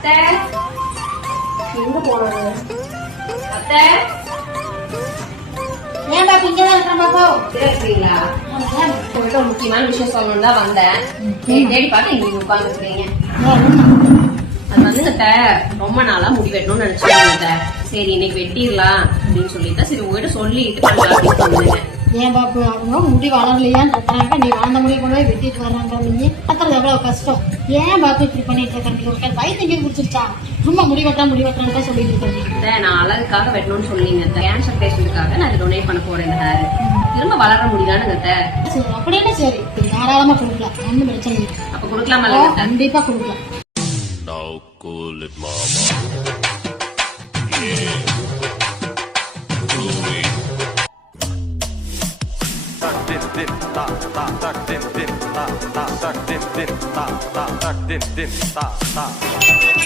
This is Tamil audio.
அத்தை எங்க போனாங்க? அத்தை ஏன் பாப்பா இங்கதான் இருக்கிறேன் பாப்பா. இருக்கிறீங்களா? உங்கள்கிட்ட ஒரு முக்கியமான விஷயம் சொல்லணும்னு தான் வந்தேன். தேடி பார்த்து இங்க உட்காந்துருக்கீங்க. அது வந்து அத்தை ரொம்ப நாளா முடி வெட்டணும்னு நினைச்சிருக்கேன். சரி இன்னைக்கு வெட்டிடலாம் அப்படின்னு சொல்லிட்டு சரி உங்ககிட்ட சொல்லிட்டு பண்ணலாம் அப்படின்னு சொன்னேன். ஏன் பாப்பு அவங்க முடி வளரலையான்னு கத்துறாங்க, நீ வாழ்ந்த முடிய கொண்டு போய் வெட்டிட்டு வர்றாங்க. நீ கத்துறது எவ்வளவு கஷ்டம். ஏன் பாப்பு இப்படி பண்ணிட்டு இருக்க? வயிற்று எங்கேயும் குடிச்சிருச்சா? சும்மா முடி வெட்டான்னு சொல்லிட்டு இருக்கேன். நான் அழகுக்காக வெட்டணும்னு சொன்னீங்க. கேன்சர் பேஷண்ட்டுக்காக நான் டொனேட் பண்ண போறேன். இந்த ஹேர் திரும்ப வளர முடியலான்னு சரி அப்படின்னு சரி தாராளமா கொடுக்கலாம், ஒன்னும் பிரச்சனை இல்லை. அப்ப கொடுக்கலாமா? கண்டிப்பா கொடுக்கலாம். Ta